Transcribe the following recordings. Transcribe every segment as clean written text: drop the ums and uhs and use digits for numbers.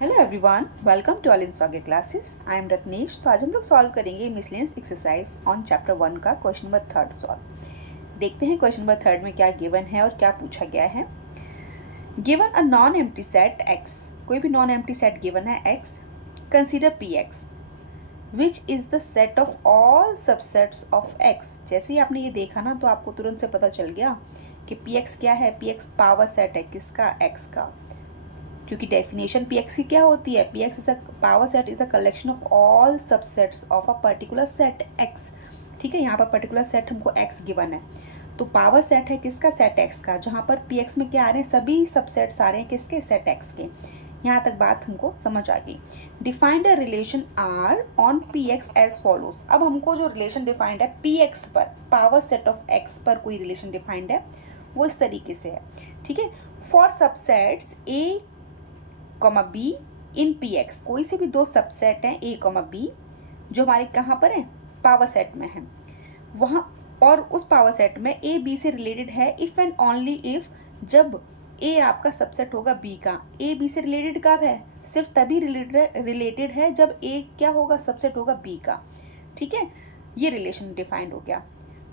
Hello everyone, welcome to all in सॉगे classes. I am Ratnesh. तो आज हम लोग सॉल्व करेंगे मिसलेनियस एक्सरसाइज ऑन चैप्टर 1 का क्वेश्चन नंबर 3 सॉल्व। देखते हैं क्वेश्चन नंबर 3 में क्या गिवन है और क्या पूछा गया है। Given a non empty set x, कोई भी नॉन एम्प्टी सेट गिवन है x, consider px which is the set of all subsets of x। जैसे ही आपने ये देखा ना तो आपको तुरंत से पता चल गया कि px क्या है। px पावर सेट है किसका, x का, क्योंकि डेफिनेशन px की क्या होती है। px is a power set is a collection of all subsets of a particular set x। ठीक है, यहाँ पर पर्टिकुलर सेट हमको x गिवन है, तो पावर सेट है किसका, सेट x का, जहाँ पर px में क्या आ रहे हैं, सभी सबसेट्स आ रहे हैं किसके, सेट x के। यहाँ तक बात हमको समझ आ गई। Defined a relation r on px as follows. अब हमको जो रिलेशन डिफाइंड है px पर, पावर सेट ऑफ x पर कोई रिलेशन डिफाइंड है वो इस तरीके से है। ठीक है, for subsets a comma be in P x, कोई से भी दो सबसेट हैं ए कॉमा बी जो हमारे कहाँ पर हैं, पावर सेट में हैं वहाँ, और उस पावर सेट में ए बी से रिलेटेड है इफ़ एंड ओनली इफ, जब ए आपका सबसेट होगा बी का। ए बी से रिलेटेड कब है, सिर्फ तभी रिलेटेड है जब ए क्या होगा, सबसेट होगा बी का। ठीक है, ये रिलेशन डिफाइंड हो गया।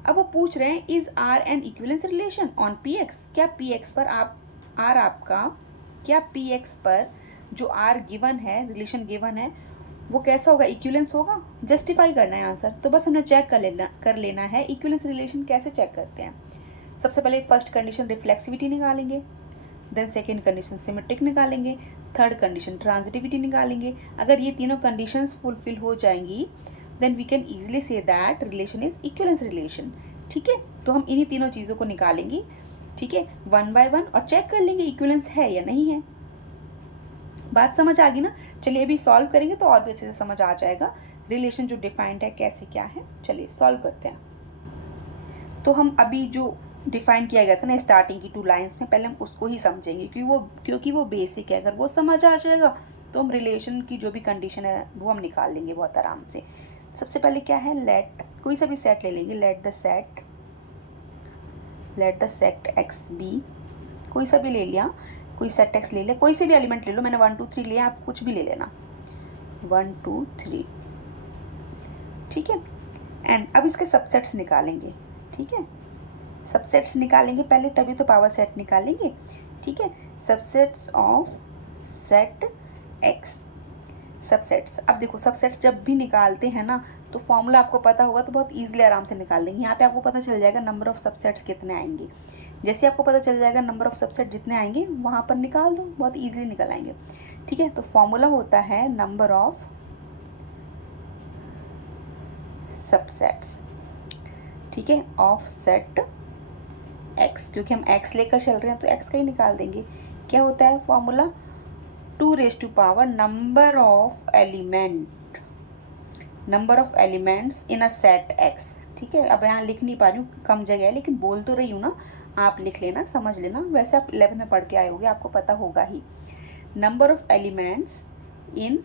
अब वो पूछ रहे हैं is R an equivalence relation on P X, क्या पी एक्स पर आप आर आपका, क्या पी एक्स पर जो आर गिवन है, रिलेशन गिवन है, वो कैसा होगा, इक्विवेलेंस होगा। जस्टिफाई करना है आंसर, तो बस हमने चेक कर लेना है इक्विवेलेंस रिलेशन कैसे चेक करते हैं। सबसे पहले फर्स्ट कंडीशन रिफ्लेक्सिविटी निकालेंगे, देन सेकेंड कंडीशन सिमेट्रिक निकालेंगे, थर्ड कंडीशन ट्रांजिटिविटी निकालेंगे। अगर ये तीनों कंडीशंस फुलफिल हो जाएंगी then we can easily say that relation is equivalence relation. ठीक है, तो हम इन्हीं तीनों चीज़ों को निकालेंगे। ठीक है, वन बाय वन, और चेक कर लेंगे इक्विवेलेंस है या नहीं है। बात समझ आ गई ना। चलिए अभी सॉल्व करेंगे तो और भी अच्छे से समझ आ जाएगा रिलेशन जो डिफाइंड है कैसे क्या है। चलिए सॉल्व करते हैं। तो हम अभी जो डिफाइन किया गया था ना स्टार्टिंग की 2 लाइंस में, पहले हम उसको ही समझेंगे क्योंकि वो बेसिक है। अगर वो समझ आ जाएगा तो हम रिलेशन की जो भी कंडीशन है वो हम निकाल लेंगे बहुत आराम से। सबसे पहले क्या है, लेट, कोई सा भी सेट ले लेंगे, let the set X be, कोई सा भी ले लिया, कोई सेट एक्स ले लिया, कोई से भी एलिमेंट ले लो। मैंने 1 2 3 लिया, आप कुछ भी ले लेना, 1 2 3। ठीक है, एंड अब इसके सबसेट्स निकालेंगे। ठीक है, सबसेट्स निकालेंगे पहले, तभी तो पावर सेट निकालेंगे। ठीक है, subsets of set x, subsets. अब देखो सबसेट्स जब भी निकालते हैं ना तो फॉर्मूला आपको पता होगा तो बहुत ईजिली आराम से निकाल देंगे। यहाँ पे आपको पता चल जाएगा नंबर ऑफ सबसेट्स कितने आएंगे। जैसे आपको पता चल जाएगा नंबर ऑफ सबसेट जितने आएंगे वहाँ पर निकाल दो, बहुत ईजिली निकल आएंगे। ठीक है, तो फॉर्मूला होता है नंबर ऑफ सबसेट्स, ठीक है, ऑफ सेट एक्स, क्योंकि हम एक्स लेकर चल रहे हैं तो एक्स का ही निकाल देंगे। क्या होता है formula, 2 raise to power number of elements in a set X. ठीक है, अब यहाँ लिख नहीं पा रही हूँ, कम जगह है, लेकिन बोल तो रही हूँ ना, आप लिख लेना, समझ लेना। वैसे आप 11th में पढ़ के आए होगे, आपको पता होगा ही। Number of elements in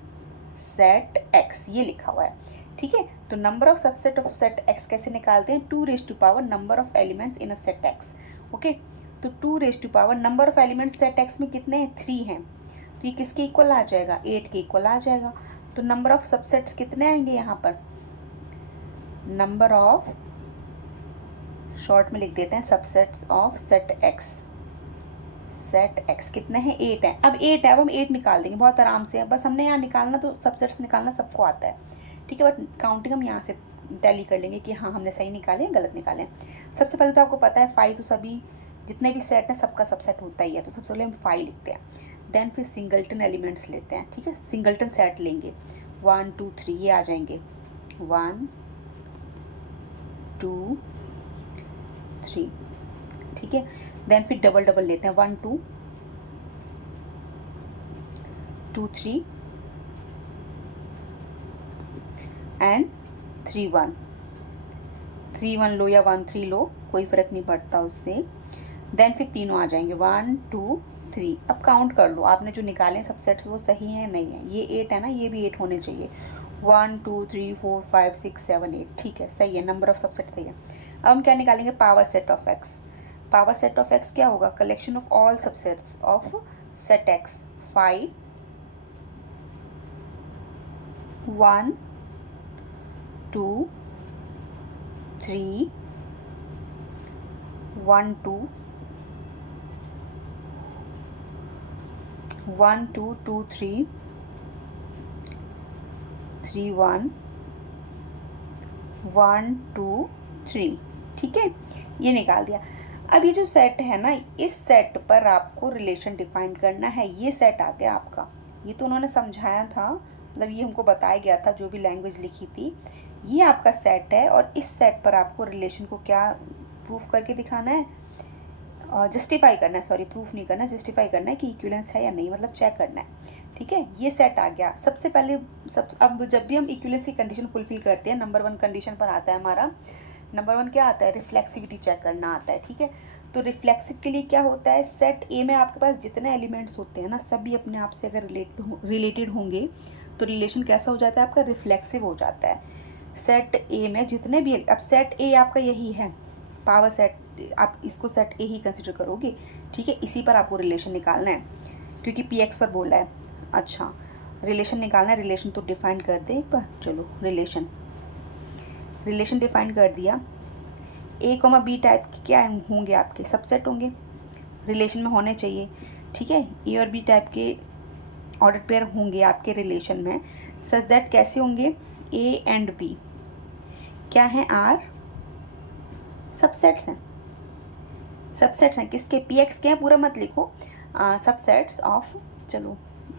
set X, ये लिखा हुआ है। ठीक है, तो number of subset of set X कैसे निकालते हैं, 2 raise to power number of elements in a set X. Okay, तो 2 raise to power number of elements set X में कितने हैं, 3 हैं, तो ये किसके इक्वल आ जाएगा, 8 के इक्वल आ जाएगा। तो नंबर ऑफ सबसेट्स कितने आएंगे यहाँ पर, नंबर ऑफ, शॉर्ट में लिख देते हैं subsets of set x, set x कितने हैं, 8 है। अब 8 है, अब हम 8 निकाल देंगे बहुत आराम से। बस हमने यहाँ निकालना, तो सबसेट्स निकालना सबको आता है। ठीक है, बट काउंटिंग हम यहाँ से टैली कर लेंगे कि हाँ हमने सही निकाले हैं गलत निकाले हैं। सबसे पहले तो आपको पता है 5 तो सभी जितने भी सेट हैं सबका सबसेट होता ही है, तो सबसे पहले हम 5 लिखते हैं। देन फिर सिंगल्टन एलिमेंट्स लेते हैं। ठीक है, सिंगल्टन सेट लेंगे, 1 2 3 ये आ जाएंगे, 1 2 3। ठीक है, देन फिर डबल डबल लेते हैं, 1 2 2 3 एंड 3 1, 3 1 लो या 1 3 लो, कोई फ़र्क नहीं पड़ता उससे। देन फिर तीनों आ जाएंगे, 1 2 3। अब काउंट कर लो, आपने जो निकाले सबसेट्स वो सही हैं नहीं है। ये 8 है ना, ये भी 8 होने चाहिए, 1 2 3 4 5 6 7 8। ठीक है, सही है, नंबर ऑफ सबसेट सही है। अब हम क्या निकालेंगे, power set of x. Power set of x क्या होगा, collection of all subsets of set x, 5 1 2 3 1 2 1 2 2 3 3 1 1 2 3। ठीक है, ये निकाल दिया। अब ये जो सेट है ना, इस सेट पर आपको रिलेशन डिफाइन करना है। ये सेट आ गया आपका, ये तो उन्होंने समझाया था, मतलब ये हमको बताया गया था जो भी लैंग्वेज लिखी थी। ये आपका सेट है और इस सेट पर आपको रिलेशन को क्या प्रूफ करके दिखाना है, जस्टिफाई करना है, सॉरी प्रूफ नहीं करना, जस्टिफाई करना है कि इक्विवेलेंस है या नहीं, मतलब चेक करना है। ठीक है, ये सेट आ गया। सबसे पहले अब जब भी हम इक्विवेलेंस की कंडीशन फुलफिल करते हैं, नंबर 1 कंडीशन पर आता है हमारा, नंबर 1 क्या आता है, रिफ्लेक्सिविटी चेक करना आता है। ठीक है, तो रिफ्लेक्सिव के लिए क्या होता है, सेट ए में आपके पास जितने एलिमेंट्स होते हैं ना, सभी अपने आप से अगर रिलेटेड होंगे तो रिलेशन कैसा हो जाता है आपका, रिफ्लेक्सिव हो जाता है। सेट ए में जितने भी, अब सेट ए आपका यही है, पावर सेट, आप इसको सेट ए ही कंसिडर करोगे। ठीक है, इसी पर आपको रिलेशन निकालना है क्योंकि पी एक्स पर बोला है। अच्छा, रिलेशन निकालना है, रिलेशन तो डिफाइन कर दे एक बार। चलो रिलेशन डिफाइन कर दिया। ए कॉमा बी टाइप के क्या होंगे आपके, सबसेट होंगे, रिलेशन में होने चाहिए। ठीक है, ए और बी टाइप के ऑर्डर पेयर होंगे आपके रिलेशन में, सच दैट कैसे होंगे, ए एंड बी क्या हैं, आर सबसेट्स हैं। सबसेट्स हैं किसके, पी एक्स के हैं, पूरा मत लिखो, सबसेट्स ऑफ, चलो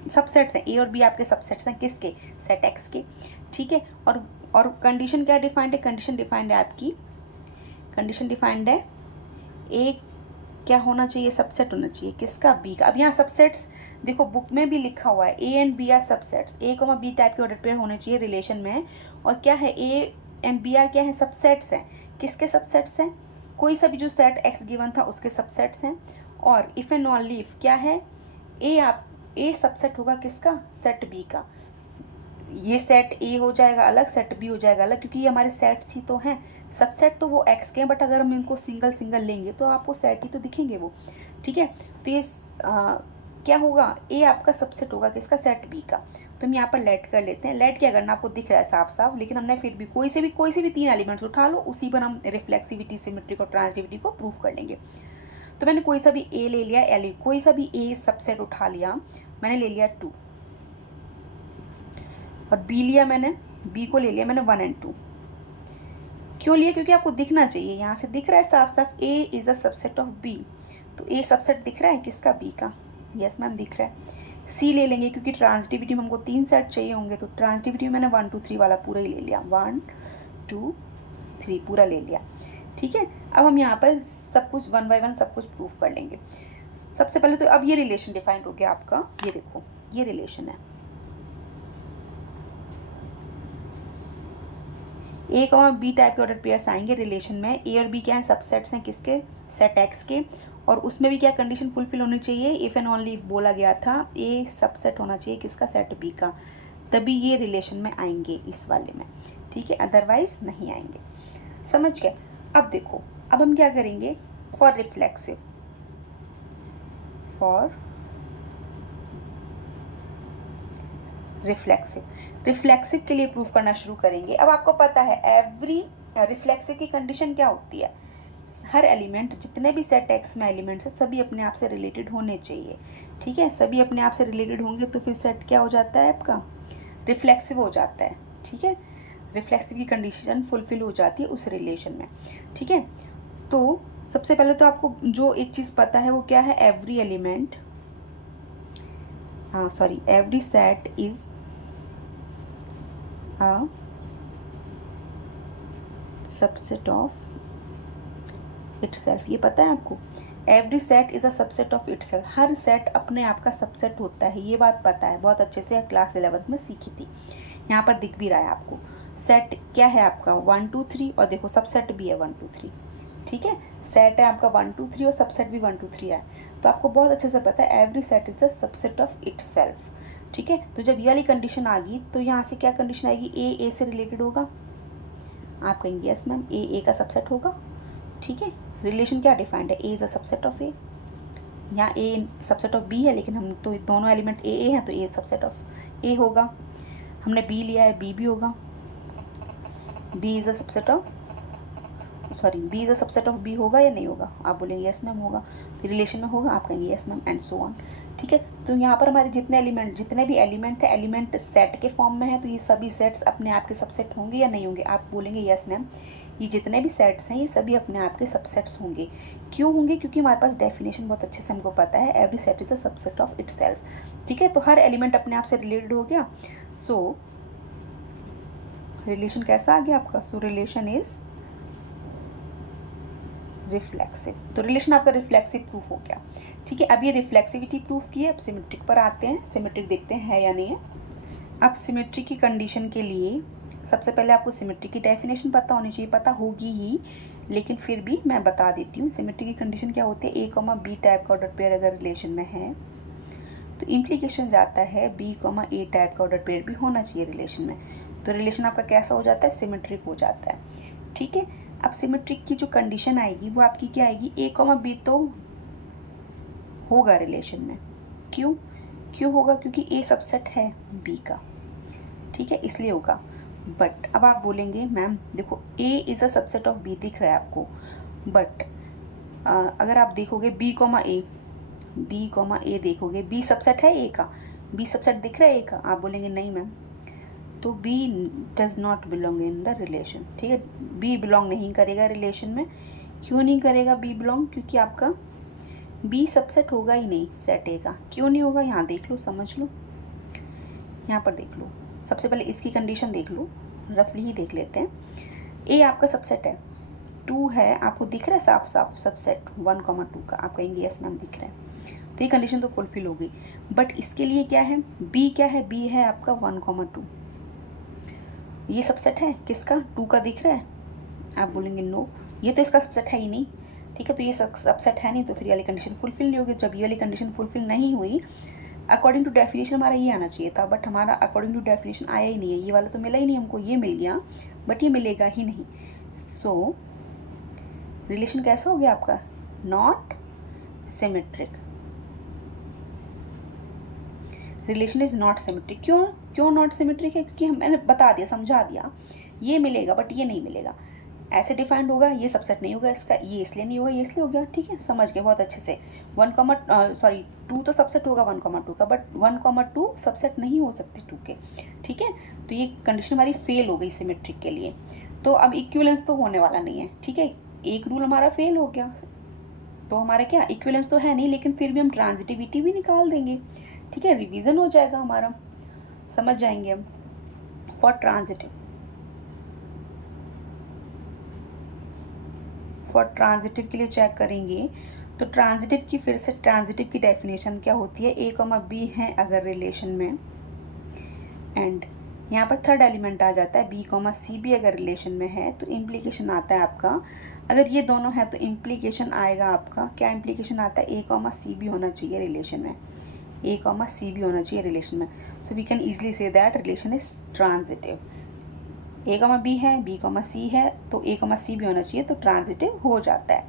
सबसेट्स हैं, ए और बी आपके सबसेट्स हैं किसके, सेट एक्स के। ठीक है, और कंडीशन क्या डिफाइंड है, कंडीशन डिफाइंड है आपकी, कंडीशन डिफाइंड है, ए क्या होना चाहिए, सबसेट होना चाहिए किसका, बी का। अब यहाँ सबसेट्स देखो बुक में भी लिखा हुआ है, A and B are subsets, A comma B type के ऑर्डर पेयर होने चाहिए रिलेशन में। और क्या है, ए एंड बी आर क्या है, सबसेट्स हैं, किसके सबसेट्स हैं, कोई सा भी जो सेट एक्स गिवन था उसके सबसेट्स हैं। और इफ़ एंड ऑनली इफ क्या है, ए सबसेट होगा किसका, सेट बी का। ये सेट ए हो जाएगा अलग, सेट बी हो जाएगा अलग, क्योंकि ये हमारे सेट्स ही तो हैं। सबसेट तो वो एक्स के हैं, बट अगर हम इनको सिंगल सिंगल लेंगे तो आपको सेट ही तो दिखेंगे वो। ठीक है, तो ये क्या होगा, ए आपका सबसेट होगा किसका, सेट बी का। तो हम यहाँ पर लेट कर लेते हैं। लेट क्या करना आपको दिख रहा है साफ साफ, लेकिन हमने फिर भी कोई से भी 3 एलिमेंट्स उठा लो, उसी पर हम रिफ्लेक्सिविटी, सिमेट्रिक और ट्रांजिटिविटी को प्रूफ कर लेंगे। तो मैंने कोई सा भी ए ले लिया, कोई सा भी ए सबसेट उठा लिया, मैंने ले लिया 2, और बी लिया मैंने, बी को ले लिया मैंने 1 and 2। क्यों लिया, क्योंकि आपको दिखना चाहिए, यहाँ से दिख रहा है साफ साफ, A is a subset of B, तो ए सबसेट दिख रहा है किसका, बी का। यस मैम दिख रहा है। सी ले लेंगे क्योंकि ट्रांजिटिविटी में हमको 3 सेट चाहिए होंगे, तो ट्रांजिटिविटी में मैंने 1 2 3 वाला पूरा ही ले लिया, 1 2 3 पूरा ले लिया। ठीक है, अब हम यहाँ पर सब कुछ 1 by 1 सब कुछ प्रूफ कर लेंगे। सबसे पहले तो अब ये रिलेशन डिफाइंड हो गया आपका, ये देखो ये रिलेशन है, ए कॉमा बी टाइप के ऑर्डर पेयर्स आएंगे रिलेशन में। ए और बी क्या हैं, सबसेट्स हैं किसके, सेट एक्स के। और उसमें भी क्या कंडीशन फुलफिल होनी चाहिए, इफ़ एंड ओनली इफ बोला गया था, ए सबसेट होना चाहिए किसका, सेट बी का, तभी ये रिलेशन में आएंगे इस वाले में। ठीक है, अदरवाइज नहीं आएंगे। समझ गए। अब देखो, अब हम क्या करेंगे, फॉर रिफ्लेक्सिव, रिफ्लेक्सिव के लिए प्रूफ करना शुरू करेंगे। अब आपको पता है एवरी रिफ्लेक्सिव की कंडीशन क्या होती है, हर एलिमेंट, जितने भी सेट एक्स में एलिमेंट्स है, सभी अपने आप से रिलेटेड होने चाहिए। ठीक है, सभी अपने आप से रिलेटेड होंगे तो फिर सेट क्या हो जाता है आपका, रिफ्लेक्सिव हो जाता है। ठीक है, रिफ्लेक्सिव की कंडीशन फुलफिल हो जाती है उस रिलेशन में। ठीक है, तो सबसे पहले तो आपको जो एक चीज़ पता है वो क्या है, every element, every set is a subset of itself. ये पता है आपको, every set is a subset of itself, her set अपने आप का सबसेट होता है, ये बात पता है, बहुत अच्छे से क्लास 11th में सीखी थी। यहाँ पर दिख भी रहा है आपको, सेट क्या है आपका 1 2 3, और देखो सबसेट भी है 1 2 3। ठीक है, सेट है आपका 1 2 3 और सबसेट भी 1 2 3 है, तो आपको बहुत अच्छे से पता है every set is a subset of itself. ठीक है, तो जब ये वाली कंडीशन आ गई तो यहाँ से क्या कंडीशन आएगी, ए से रिलेटेड होगा, आप कहेंगे यस मैम ए का सबसेट होगा। ठीक है, रिलेशन क्या डिफाइंड है, A is a subset of A, यहाँ ए सबसेट ऑफ बी है, लेकिन हम तो दोनों एलिमेंट ए हैं तो ए सबसेट ऑफ ए होगा। हमने बी लिया है, बी भी होगा, B is a subset of B is a subset of B होगा या नहीं होगा? आप बोलेंगे यस मैम होगा। रिलेशन में होगा, आप कहेंगे yes ma'am, and so on. ठीक है, तो यहाँ पर हमारे जितने भी एलिमेंट है, एलिमेंट सेट के फॉर्म में है, तो ये सभी सेट्स अपने आप के सबसेट होंगे या नहीं होंगे? आप बोलेंगे यस मैम, ये जितने भी सेट्स हैं ये सभी अपने आप के सबसेट्स होंगे। क्यों होंगे? क्योंकि हमारे पास डेफिनेशन बहुत अच्छे से हमको पता है, every set is a subset of itself. ठीक है, तो हर एलिमेंट अपने आप से रिलेटेड हो गया। सो रिलेशन कैसा आ गया आपका? सो रिलेशन इज रिफ्लेक्सिव। तो रिलेशन आपका रिफ्लेक्सिव प्रूफ हो गया। ठीक है, अब ये रिफ्लेक्सिविटी प्रूफ की है। अब सिमेट्रिक पर आते हैं, सिमेट्रिक देखते हैं है या नहीं है। अब सिमेट्री की कंडीशन के लिए सबसे पहले आपको सिमेट्री की डेफिनेशन पता होनी चाहिए, पता होगी ही, लेकिन फिर भी मैं बता देती हूँ। सिमेट्री की कंडीशन क्या होती है? ए कॉमा बी टाइप का डॉट पेयर अगर रिलेशन में है तो इम्प्लीकेशन जाता है बी कॉमा ए टाइप का डॉट पेयर भी होना चाहिए रिलेशन में। तो रिलेशन आपका कैसा हो जाता है? सिमेट्रिक हो जाता है। ठीक है, अब सिमेट्रिक की जो कंडीशन आएगी वो आपकी क्या आएगी? ए कॉमा बी तो होगा रिलेशन में। क्यों होगा? क्योंकि ए सबसेट है बी का। ठीक है, इसलिए होगा। बट अब आप बोलेंगे मैम देखो A is a subset of B दिख रहा है आपको, बट अगर आप देखोगे बी कॉमा ए देखोगे, बी सबसेट है ए का, बी सबसेट दिख रहा है ए का? आप बोलेंगे नहीं मैम, तो B does not belong in the relation. ठीक है, बी बिलोंग नहीं करेगा रिलेशन में। क्यों नहीं करेगा बी बिलोंग? क्योंकि आपका बी सबसेट होगा ही नहीं सेट ए का। क्यों नहीं होगा? यहाँ देख लो, समझ लो, यहाँ पर देख लो। सबसे पहले इसकी कंडीशन देख लो, रफली ही देख लेते हैं। ए आपका सबसेट है, 2 है, आपको दिख रहा है साफ साफ सबसेट 1,2 का? आप कहेंगे यस मैम दिख रहा है। तो ये कंडीशन तो फुलफिल हो गई। बट इसके लिए क्या है? बी क्या है? बी है आपका 1,2। ये सबसेट है किसका? 2 का दिख रहा है? आप बोलेंगे नो, ये तो इसका सबसेट है ही नहीं। ठीक है, तो ये सबसेट है नहीं, तो फिर ये वाली कंडीशन फुलफिल नहीं होगी। जब ये वाली कंडीशन फुलफिल नहीं हुई, अकॉर्डिंग टू डेफिनेशन हमारा ये आना चाहिए था, बट हमारा अकॉर्डिंग टू डेफिनेशन आया ही नहीं है। ये वाला तो मिला ही नहीं हमको, ये मिल गया बट ये मिलेगा ही नहीं। सो रिलेशन कैसा हो गया आपका? Not symmetric. Relation is not symmetric. क्यों नॉट सिमेट्रिक है? क्योंकि मैंने बता दिया, समझा दिया, ये मिलेगा बट ये नहीं मिलेगा। ऐसे डिफाइंड होगा, ये सबसेट नहीं होगा इसका, ये इसलिए नहीं होगा, ये इसलिए हो गया। ठीक है, समझ गए बहुत अच्छे से। 2 तो सबसेट होगा 1,2 का, बट 1,2 सबसेट नहीं हो सकती 2 के। ठीक है, तो ये कंडीशन हमारी फेल हो गई सिमेट्रिक के लिए। तो अब इक्विवेलेंस तो होने वाला नहीं है। ठीक है, एक रूल हमारा फेल हो गया, तो हमारा क्या इक्विवेलेंस तो है नहीं, लेकिन फिर भी हम ट्रांजिटिविटी भी निकाल देंगे। ठीक है, रिवीजन हो जाएगा हमारा, समझ जाएंगे हम। फॉर ट्रांजिटिव के लिए चेक करेंगे, तो ट्रांजिटिव की फिर से ट्रांजिटिव की डेफिनेशन क्या होती है? ए कॉमा बी है अगर रिलेशन में, एंड यहाँ पर थर्ड एलिमेंट आ जाता है बी कॉमा सी भी अगर रिलेशन में है, तो इम्प्लीकेशन आता है आपका, अगर ये दोनों है तो इम्प्लीकेशन आएगा आपका, क्या इम्प्लीकेशन आता है? ए कॉमा सी भी होना चाहिए रिलेशन में, ए कॉमा सी भी होना चाहिए रिलेशन में। So we can easily say that relation is transitive. A comma B है, बी कॉमा सी है, तो ए कॉमा सी भी होना चाहिए, तो ट्रांजिटिव हो जाता है।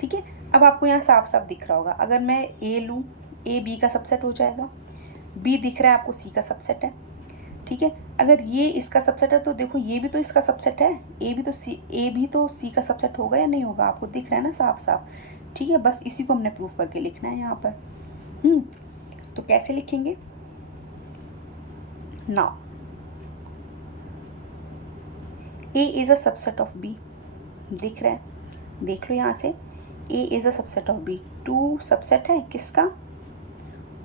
ठीक है, अब आपको यहाँ साफ साफ दिख रहा होगा, अगर मैं ए लूँ, ए बी का सबसेट हो जाएगा, बी दिख रहा है आपको सी का सबसेट है। ठीक है, अगर ये इसका सबसेट है तो देखो ये भी तो इसका सबसेट है, ए भी तो सी का सबसेट होगा या नहीं होगा? आपको दिख रहा है ना साफ साफ। ठीक है, बस इसी को हमने प्रूफ करके लिखना है यहाँ पर। तो कैसे लिखेंगे? Now A is a subset of B, दिख रहा है, देख लो यहाँ से, A is a subset of B. 2 subset है किसका?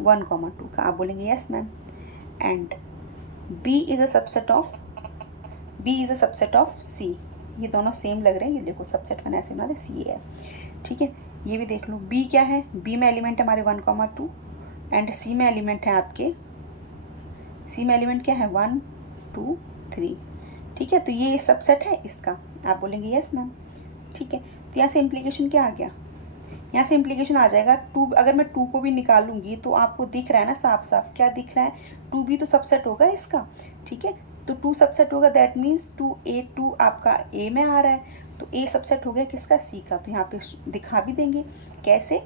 1,2 का। आप बोलेंगे yes ma'am. And B is a subset of C. ये दोनों सेम लग रहे हैं, ये देखो सबसेट मैंने ऐसे बना दे, सी है। ठीक है, ये भी देख लो, बी क्या है? बी में एलिमेंट है हमारे 1,2, एंड सी में एलिमेंट है आपके, सी में एलिमेंट क्या है? 1, 2, 3। ठीक है, तो ये सबसेट है इसका। आप बोलेंगे यस मैम। ठीक है, तो यहाँ से इम्प्लीकेशन क्या आ गया? यहाँ से इम्प्लीकेशन आ जाएगा 2, अगर मैं 2 को भी निकालूंगी तो आपको दिख रहा है ना साफ साफ, क्या दिख रहा है? 2 भी तो सबसेट होगा इसका। ठीक है, तो 2 सबसेट होगा, दैट मीन्स 2 आपका ए में आ रहा है, तो ए सबसेट हो गया किसका? सी का। तो यहाँ पे दिखा भी देंगे कैसे,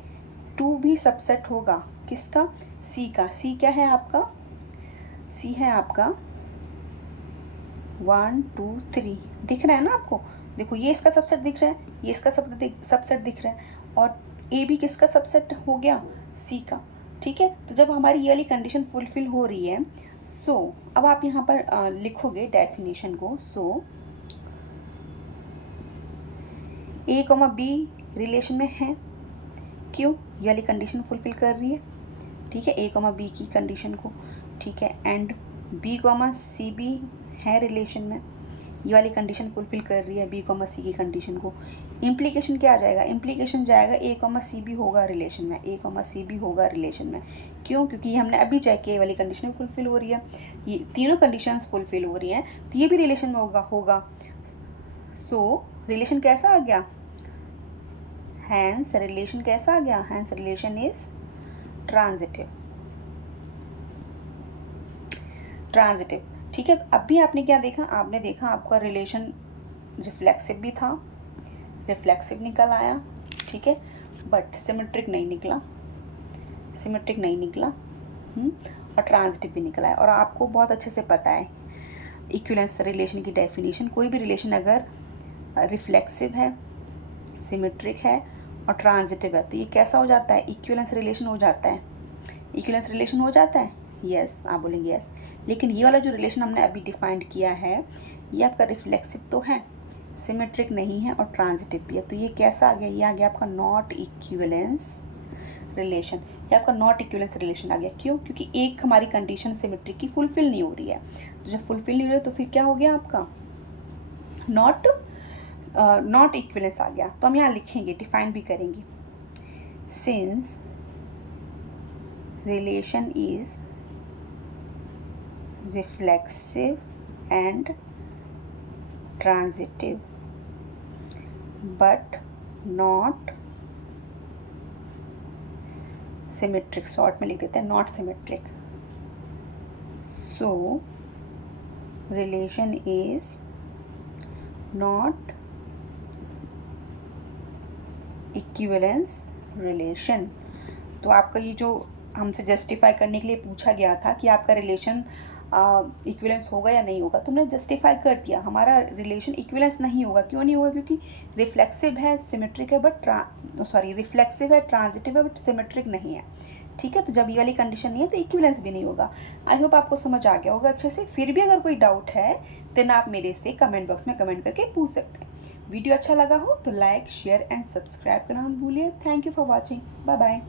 2 भी सबसेट होगा किसका? सी का। सी क्या है आपका? सी है आपका 1 2 3 दिख रहा है ना आपको? देखो ये इसका सबसेट दिख रहा है, ये इसका सबसेट दिख रहा है, और ए भी किसका सबसेट हो गया? सी का। ठीक है, तो जब हमारी ये वाली कंडीशन फुलफिल हो रही है, सो अब आप यहाँ पर लिखोगे डेफिनेशन को। सो ए कॉमा बी रिलेशन में है, क्यों? ये वाली कंडीशन फुलफिल कर रही है। ठीक है, ए कॉमा बी की कंडीशन को। ठीक है, एंड बी कॉमा सी भी है रिलेशन में, ये वाली कंडीशन फुलफिल कर रही है बी कॉमा सी की कंडीशन को। इम्प्लीकेशन क्या आ जाएगा? इम्प्लीकेशन जाएगा ए कॉमा सी भी होगा रिलेशन में, ए कॉमा सी भी होगा रिलेशन में। क्यों? क्योंकि हमने अभी चेक किया, ये वाली कंडीशन फुलफिल हो रही है, ये तीनों कंडीशंस फुलफिल हो रही हैं, तो ये भी रिलेशन में होगा। सो रिलेशन कैसा आ गया? हैंस रिलेशन कैसा आ गया? Hence relation is transitive. ठीक है, अब भी आपने क्या देखा? आपने देखा आपका रिलेशन रिफ्लेक्सिव भी था, रिफ्लेक्सिव निकल आया। ठीक है, बट सिमेट्रिक नहीं निकला, और ट्रांजिटिव भी निकला है। और आपको बहुत अच्छे से पता है इक्विवेलेंस रिलेशन की डेफिनेशन। कोई भी रिलेशन अगर रिफ्लेक्सिव है, सिमेट्रिक है और ट्रांजिटिव है, तो ये कैसा हो जाता है? इक्विवेलेंस रिलेशन हो जाता है। इक्विवेलेंस रिलेशन हो जाता है, यस, आप बोलेंगे यस। लेकिन ये वाला जो रिलेशन हमने अभी डिफाइंड किया है, ये आपका रिफ्लेक्सिव तो है, सिमेट्रिक नहीं है और ट्रांजिटिव भी है। तो ये कैसा आ गया? ये आ गया आपका नॉट इक्विवेलेंस रिलेशन। ये आपका नॉट इक्विवेलेंस रिलेशन आ गया। क्यों? क्योंकि एक हमारी कंडीशन सिमेट्रिक की फुलफिल नहीं हो रही है। तो जब फुलफिल नहीं हो रही है तो फिर क्या हो गया आपका? नॉट इक्विवेलेंस आ गया। तो हम यहाँ लिखेंगे, डिफाइन भी करेंगे। Since relation is reflexive and transitive but not symmetric, short में लिख देते हैं not symmetric, so relation is not equivalence relation। तो आपका ये जो हमसे जस्टिफाई करने के लिए पूछा गया था कि आपका रिलेशन इक्विवेलेंस होगा या नहीं होगा, तुमने जस्टिफाई कर दिया। हमारा रिलेशन इक्विवेलेंस नहीं होगा। क्यों नहीं होगा? क्योंकि रिफ्लेक्सिव है, सिमेट्रिक है, रिफ्लेक्सिव है, ट्रांजिटिव है, बट सिमेट्रिक नहीं है। ठीक है, तो जब ये वाली कंडीशन नहीं है तो इक्विवेलेंस भी नहीं होगा। आई होप आपको समझ आ गया होगा अच्छे से। फिर भी अगर कोई डाउट है देन आप मेरे से कमेंट बॉक्स में कमेंट करके पूछ सकते हैं। वीडियो अच्छा लगा हो तो लाइक, शेयर एंड सब्सक्राइब करना मत भूलिए। Thank you for watching. Bye bye.